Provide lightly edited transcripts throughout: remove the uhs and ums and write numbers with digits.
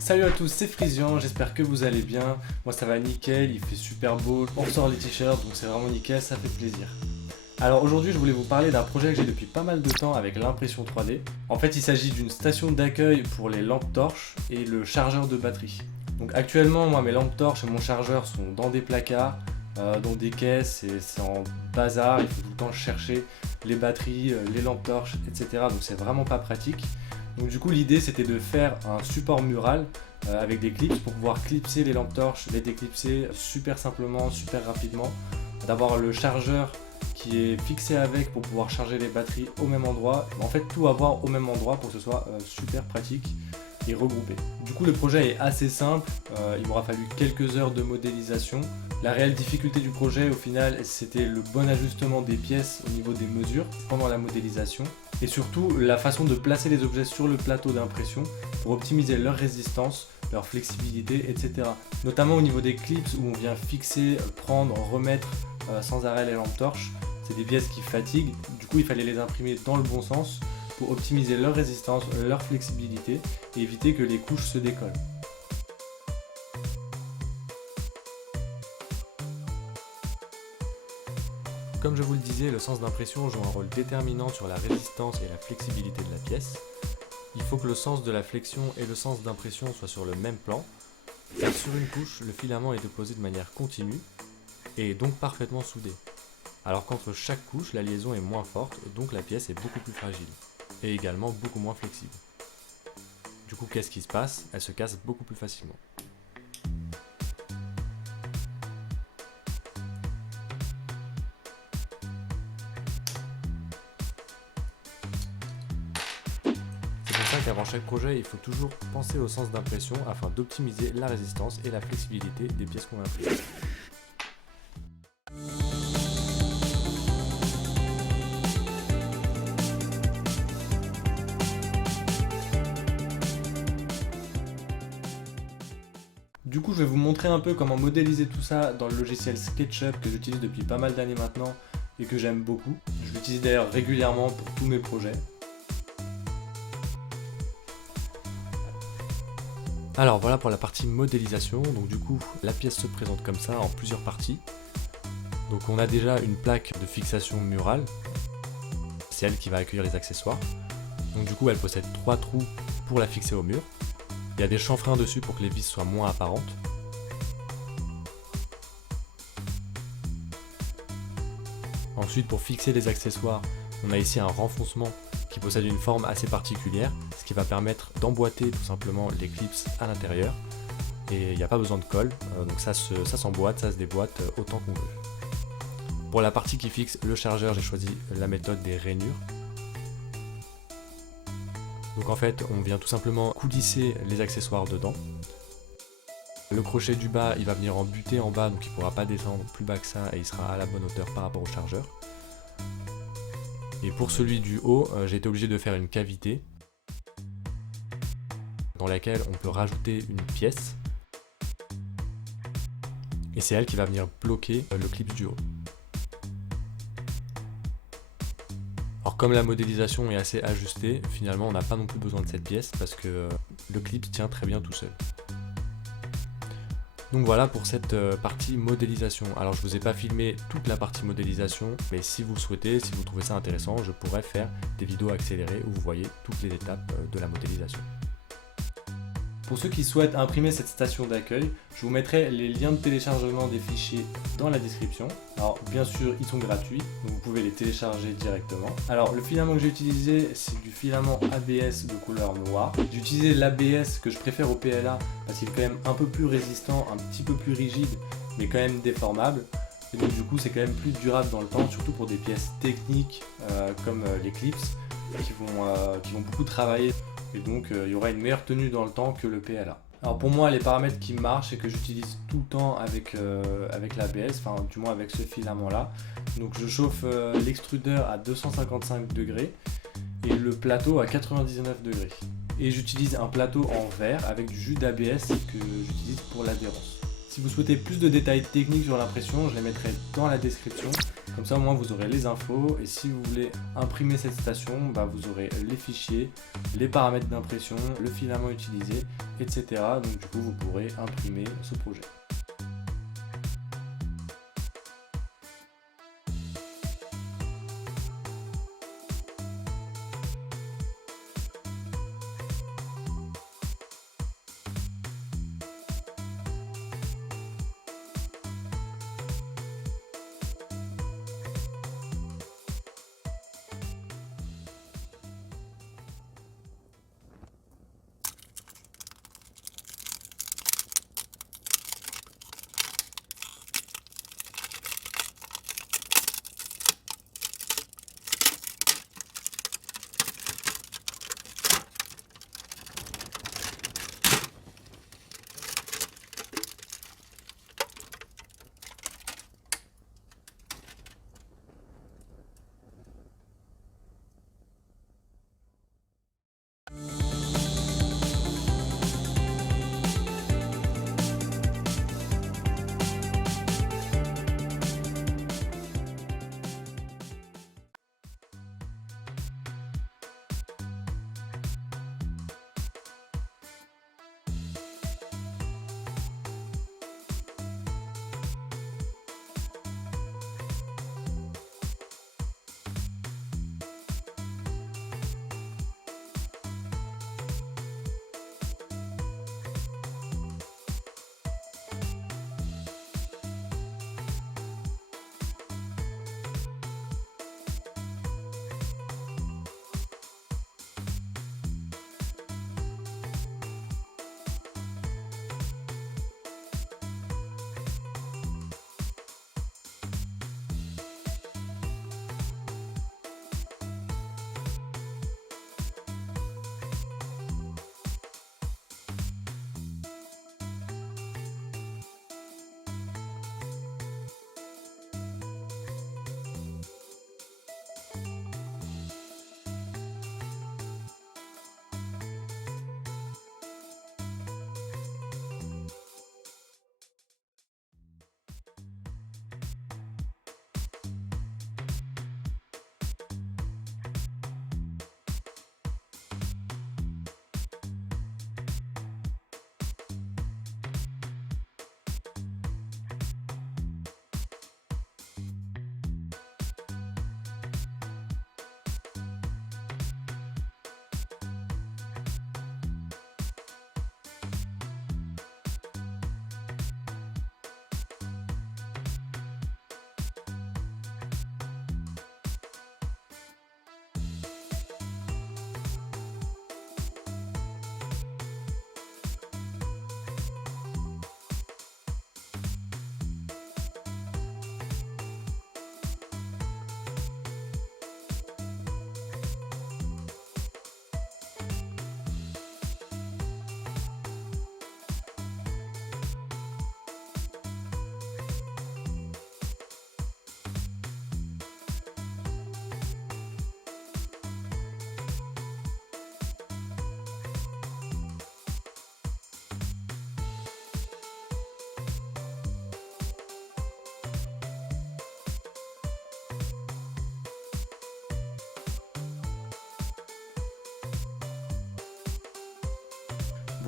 Salut à tous, c'est Frisian, j'espère que vous allez bien. Moi ça va nickel, il fait super beau, on ressort les t-shirts donc c'est vraiment nickel, ça fait plaisir. Alors aujourd'hui je voulais vous parler d'un projet que j'ai depuis pas mal de temps avec l'impression 3D. En fait il s'agit d'une station d'accueil pour les lampes torches et le chargeur de batterie. Donc actuellement moi mes lampes torches et mon chargeur sont dans des placards, dans des caisses et c'est en bazar, il faut tout le temps chercher les batteries, les lampes torches, etc. Donc c'est vraiment pas pratique. Donc du coup l'idée c'était de faire un support mural avec des clips pour pouvoir clipser les lampes torches, les déclipser super simplement, super rapidement, d'avoir le chargeur qui est fixé avec pour pouvoir charger les batteries au même endroit, en fait tout avoir au même endroit pour que ce soit super pratique et regroupé. Du coup le projet est assez simple, il m'aura fallu quelques heures de modélisation. La réelle difficulté du projet au final c'était le bon ajustement des pièces au niveau des mesures pendant la modélisation et surtout la façon de placer les objets sur le plateau d'impression pour optimiser leur résistance, leur flexibilité, etc. Notamment au niveau des clips où on vient fixer, prendre, remettre sans arrêt les lampes torches. C'est des pièces qui fatiguent, du coup il fallait les imprimer dans le bon sens pour optimiser leur résistance, leur flexibilité et éviter que les couches se décollent. Comme je vous le disais, le sens d'impression joue un rôle déterminant sur la résistance et la flexibilité de la pièce. Il faut que le sens de la flexion et le sens d'impression soient sur le même plan, car sur une couche, le filament est déposé de manière continue et est donc parfaitement soudé. Alors qu'entre chaque couche, la liaison est moins forte, donc la pièce est beaucoup plus fragile, et également beaucoup moins flexible. Du coup, qu'est-ce qui se passe? Elle se casse beaucoup plus facilement. C'est pour ça qu'avant chaque projet, il faut toujours penser au sens d'impression afin d'optimiser la résistance et la flexibilité des pièces qu'on imprime. Du coup, je vais vous montrer un peu comment modéliser tout ça dans le logiciel SketchUp que j'utilise depuis pas mal d'années maintenant et que j'aime beaucoup. Je l'utilise d'ailleurs régulièrement pour tous mes projets. Alors voilà pour la partie modélisation. Donc du coup, la pièce se présente comme ça en plusieurs parties. Donc on a déjà une plaque de fixation murale. C'est elle qui va accueillir les accessoires. Donc du coup, elle possède 3 trous pour la fixer au mur. Il y a des chanfreins dessus pour que les vis soient moins apparentes. Ensuite, pour fixer les accessoires, on a ici un renfoncement qui possède une forme assez particulière, ce qui va permettre d'emboîter tout simplement les clips à l'intérieur. Et il n'y a pas besoin de colle, donc ça s'emboîte, ça se déboîte autant qu'on veut. Pour la partie qui fixe le chargeur, j'ai choisi la méthode des rainures. Donc en fait, on vient tout simplement coulisser les accessoires dedans. Le crochet du bas, il va venir en buter en bas, donc il ne pourra pas descendre plus bas que ça et il sera à la bonne hauteur par rapport au chargeur. Et pour celui du haut, j'ai été obligé de faire une cavité dans laquelle on peut rajouter une pièce. Et c'est elle qui va venir bloquer le clip du haut. Alors comme la modélisation est assez ajustée, finalement on n'a pas non plus besoin de cette pièce parce que le clip tient très bien tout seul. Donc voilà pour cette partie modélisation. Alors je vous ai pas filmé toute la partie modélisation, mais si vous le souhaitez, si vous trouvez ça intéressant, je pourrais faire des vidéos accélérées où vous voyez toutes les étapes de la modélisation. Pour ceux qui souhaitent imprimer cette station d'accueil, je vous mettrai les liens de téléchargement des fichiers dans la description. Alors bien sûr ils sont gratuits, donc vous pouvez les télécharger directement. Alors le filament que j'ai utilisé, c'est du filament ABS de couleur noire. J'ai utilisé l'ABS que je préfère au PLA parce qu'il est quand même un peu plus résistant, un petit peu plus rigide, mais quand même déformable. Et donc du coup c'est quand même plus durable dans le temps, surtout pour des pièces techniques comme les clips qui vont beaucoup travailler. Et donc il y aura une meilleure tenue dans le temps que le PLA. Alors pour moi les paramètres qui marchent et que j'utilise tout le temps avec l'ABS, enfin du moins avec ce filament là. Donc je chauffe l'extrudeur à 255 degrés et le plateau à 99 degrés. Et j'utilise un plateau en verre avec du jus d'ABS que j'utilise pour l'adhérence. Si vous souhaitez plus de détails techniques sur l'impression, je les mettrai dans la description. Comme ça au moins vous aurez les infos et si vous voulez imprimer cette station, vous aurez les fichiers, les paramètres d'impression, le filament utilisé, etc. Donc du coup vous pourrez imprimer ce projet.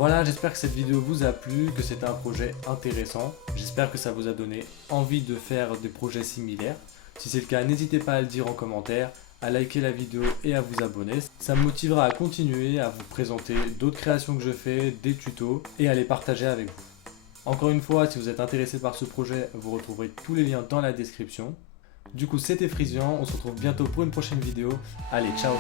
Voilà, j'espère que cette vidéo vous a plu, que c'était un projet intéressant. J'espère que ça vous a donné envie de faire des projets similaires. Si c'est le cas, n'hésitez pas à le dire en commentaire, à liker la vidéo et à vous abonner. Ça me motivera à continuer, à vous présenter d'autres créations que je fais, des tutos et à les partager avec vous. Encore une fois, si vous êtes intéressé par ce projet, vous retrouverez tous les liens dans la description. Du coup, c'était Frisian, on se retrouve bientôt pour une prochaine vidéo. Allez, ciao!